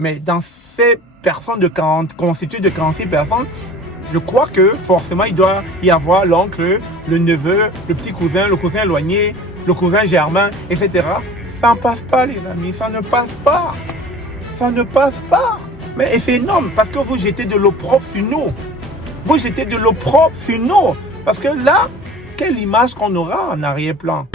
Mais dans ces personnes constituées de 46 personnes, je crois que forcément il doit y avoir l'oncle, le neveu, le petit cousin, le cousin éloigné, le cousin germain, etc. Ça ne passe pas, les amis, ça ne passe pas. Ça ne passe pas. Mais c'est énorme parce que vous jetez de l'eau propre sur nous. Vous jetez de l'eau propre sur nous. Parce que là, quelle image qu'on aura en arrière-plan.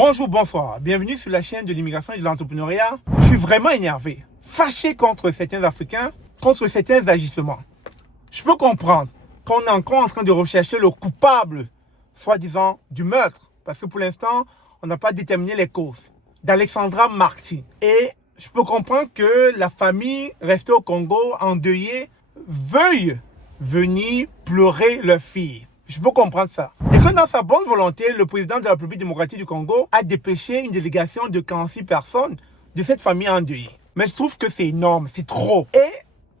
Bonjour, bonsoir. Bienvenue sur la chaîne de l'immigration et de l'entrepreneuriat. Je suis vraiment énervé, fâché contre certains Africains, contre certains agissements. Je peux comprendre qu'on est encore en train de rechercher le coupable, soi-disant, du meurtre. Parce que pour l'instant, on n'a pas déterminé les causes d'Alexandra Martin. Et je peux comprendre que la famille restée au Congo, endeuillée, veuille venir pleurer leur fille. Je peux comprendre ça. Et que dans sa bonne volonté, le président de la République démocratique du Congo a dépêché une délégation de 46 personnes de cette famille endeuillée. Mais je trouve que c'est énorme, c'est trop. Et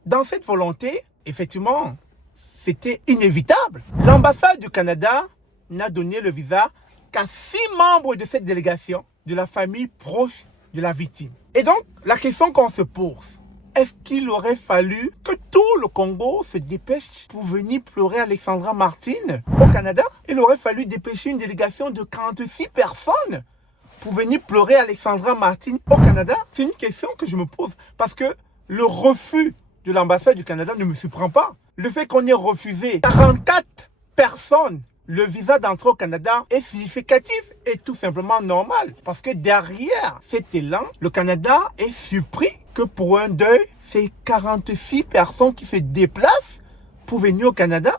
dans cette volonté, effectivement, c'était inévitable. L'ambassade du Canada n'a donné le visa qu'à 6 membres de cette délégation de la famille proche de la victime. Et donc, la question qu'on se pose, est-ce qu'il aurait fallu que tout le Congo se dépêche pour venir pleurer Alexandra Martin au Canada? Il aurait fallu dépêcher une délégation de 46 personnes pour venir pleurer Alexandra Martin au Canada? C'est une question que je me pose parce que le refus de l'ambassade du Canada ne me surprend pas. Le fait qu'on ait refusé 44 personnes le visa d'entrée au Canada est significatif et tout simplement normal. Parce que derrière cet élan, le Canada est surpris que pour un deuil, c'est 46 personnes qui se déplacent pour venir au Canada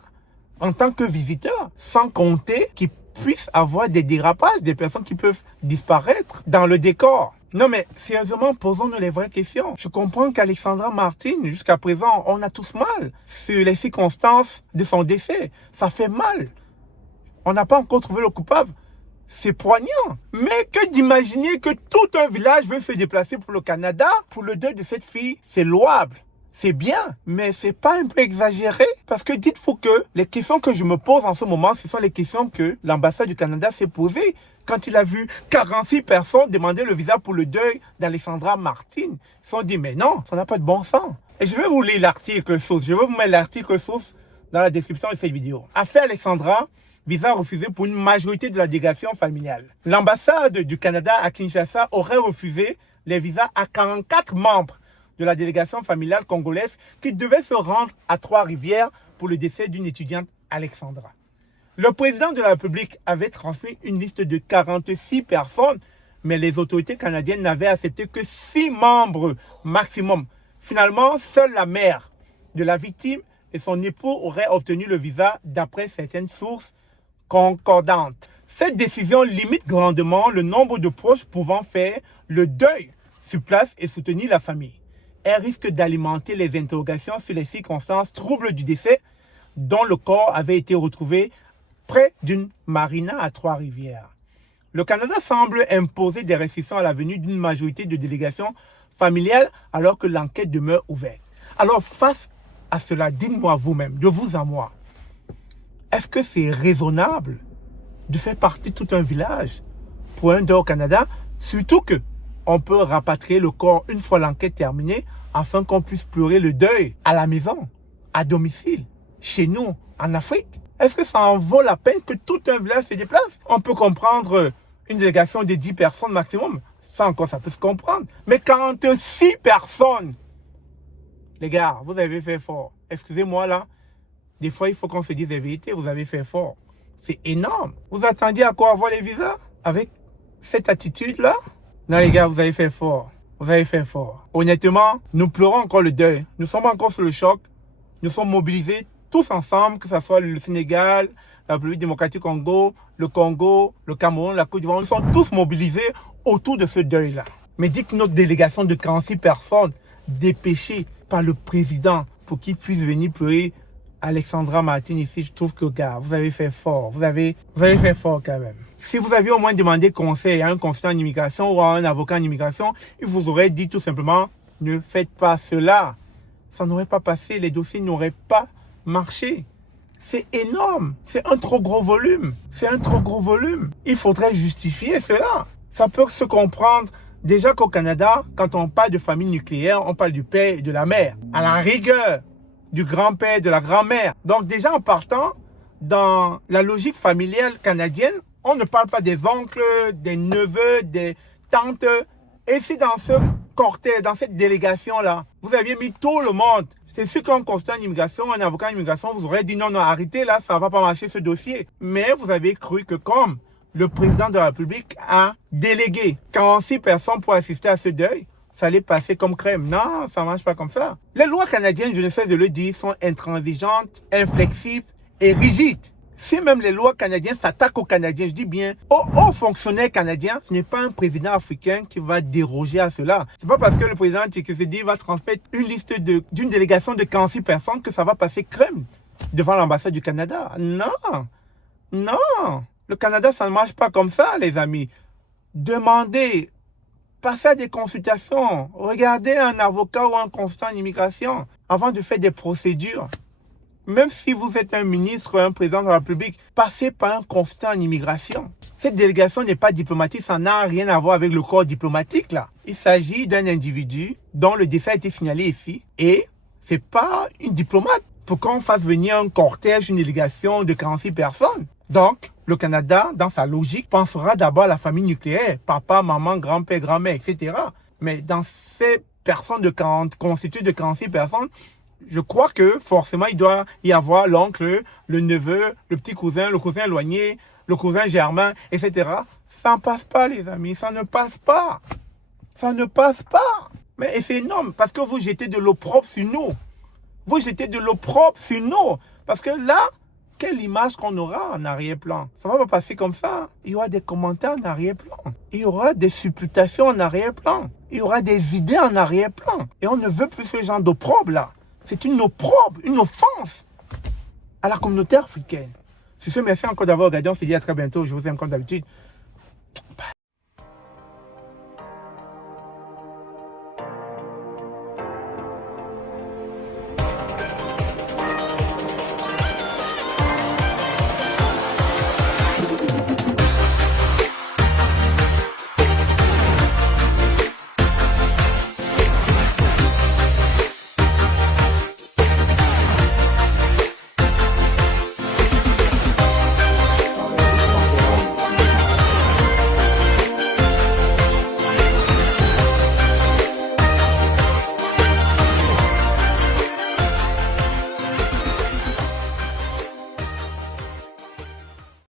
en tant que visiteurs, sans compter qu'ils puissent avoir des dérapages, des personnes qui peuvent disparaître dans le décor. Non mais sérieusement, posons-nous les vraies questions. Je comprends qu'Alexandra Martin, jusqu'à présent, on a tous mal sur les circonstances de son décès. Ça fait mal. On n'a pas encore trouvé le coupable. C'est poignant. Mais que d'imaginer que tout un village veut se déplacer pour le Canada, pour le deuil de cette fille, c'est louable. C'est bien, mais c'est pas un peu exagéré? Parce que dites-vous que les questions que je me pose en ce moment, ce sont les questions que l'ambassade du Canada s'est posées quand il a vu 46 personnes demander le visa pour le deuil d'Alexandra Martin. Ils se sont dit, mais non, ça n'a pas de bon sens. Et je vais vous lire l'article source. Je vais vous mettre l'article source dans la description de cette vidéo. Affaire Alexandra, visa refusé pour une majorité de la délégation familiale. L'ambassade du Canada à Kinshasa aurait refusé les visas à 44 membres de la délégation familiale congolaise qui devaient se rendre à Trois-Rivières pour le décès d'une étudiante Alexandra. Le président de la République avait transmis une liste de 46 personnes, mais les autorités canadiennes n'avaient accepté que 6 membres maximum. Finalement, seule la mère de la victime et son époux auraient obtenu le visa d'après certaines sources concordantes. Cette décision limite grandement le nombre de proches pouvant faire le deuil sur place et soutenir la famille. Elle risque d'alimenter les interrogations sur les circonstances troubles du décès dont le corps avait été retrouvé près d'une marina à Trois-Rivières. Le Canada semble imposer des restrictions à la venue d'une majorité de délégations familiales alors que l'enquête demeure ouverte. Alors face à cela, dites-moi vous-même, de vous à moi, est-ce que c'est raisonnable de faire partie de tout un village pour un deuil au Canada, surtout que on peut rapatrier le corps une fois l'enquête terminée afin qu'on puisse pleurer le deuil à la maison, à domicile, chez nous, en Afrique? Est-ce que ça en vaut la peine que tout un village se déplace? On peut comprendre une délégation de 10 personnes maximum. Ça encore, ça peut se comprendre. Mais 46 personnes! Les gars, vous avez fait fort. Excusez-moi là. Des fois, il faut qu'on se dise la vérité. Vous avez fait fort. C'est énorme. Vous attendiez à quoi avoir les visas? Avec cette attitude-là? Non, les gars, vous avez fait fort. Vous avez fait fort. Honnêtement, nous pleurons encore le deuil. Nous sommes encore sous le choc. Nous sommes mobilisés tous ensemble, que ce soit le Sénégal, la République démocratique Congo, le Cameroun, la Côte d'Ivoire. Nous sommes tous mobilisés autour de ce deuil-là. Mais dites que notre délégation de 46 personnes dépêchée par le président pour qu'il puisse venir pleurer Alexandra Martin ici, je trouve que, gars, vous avez fait fort. Vous avez fait fort quand même. Si vous aviez au moins demandé conseil à un consultant en immigration ou à un avocat en immigration, il vous aurait dit tout simplement, ne faites pas cela. ça n'aurait pas passé, les dossiers n'auraient pas marché. C'est énorme, c'est un trop gros volume, c'est un trop gros volume. Il faudrait justifier cela. Ça peut se comprendre déjà qu'au Canada, quand on parle de famille nucléaire, on parle du père et de la mère. À la rigueur, du grand-père et de la grand-mère. Donc déjà en partant, dans la logique familiale canadienne, on ne parle pas des oncles, des neveux, des tantes. Et si dans ce cortège, dans cette délégation-là, vous aviez mis tout le monde, c'est sûr qu'un constat en immigration, un avocat en immigration, vous aurez dit non, non, arrêtez là, ça ne va pas marcher ce dossier. Mais vous avez cru que comme le président de la République a délégué 46 personnes pour assister à ce deuil, ça allait passer comme crème. Non, ça ne marche pas comme ça. Les lois canadiennes, je ne sais de le dire, sont intransigeantes, inflexibles et rigides. Si même les lois canadiennes s'attaquent aux Canadiens, je dis bien, aux fonctionnaires canadiens, ce n'est pas un président africain qui va déroger à cela. Ce n'est pas parce que le président Tshisekedi va transmettre une liste d'une délégation de 46 personnes que ça va passer crème devant l'ambassade du Canada. Non, non. Le Canada, ça ne marche pas comme ça, les amis. Demandez, passez à des consultations, regardez un avocat ou un consultant en immigration avant de faire des procédures. Même si vous êtes un ministre, un président de la République, passez par un consultant en immigration. Cette délégation n'est pas diplomatique, ça n'a rien à voir avec le corps diplomatique là. Il s'agit d'un individu dont le décès a été signalé ici et c'est pas une diplomate. Pour qu'on fasse venir un cortège, une délégation de 46 personnes. Donc, le Canada, dans sa logique, pensera d'abord à la famille nucléaire, papa, maman, grand-père, grand-mère, etc. Mais dans ces personnes constituées de 46 personnes, je crois que forcément, il doit y avoir l'oncle, le neveu, le petit cousin, le cousin éloigné, le cousin germain, etc. Ça ne passe pas, les amis. Ça ne passe pas. Ça ne passe pas. Mais c'est énorme parce que vous jetez de l'eau propre sur nous. Vous jetez de l'eau propre sur nous. Parce que là, quelle image qu'on aura en arrière-plan? Ça ne va pas passer comme ça. Il y aura des commentaires en arrière-plan. Il y aura des supputations en arrière-plan. Il y aura des idées en arrière-plan. Et on ne veut plus ce genre d'opprobre là. C'est une opprobre, une offense à la communauté africaine. Sur ce, merci encore d'avoir regardé. On se dit à très bientôt. Je vous aime comme d'habitude. Bye.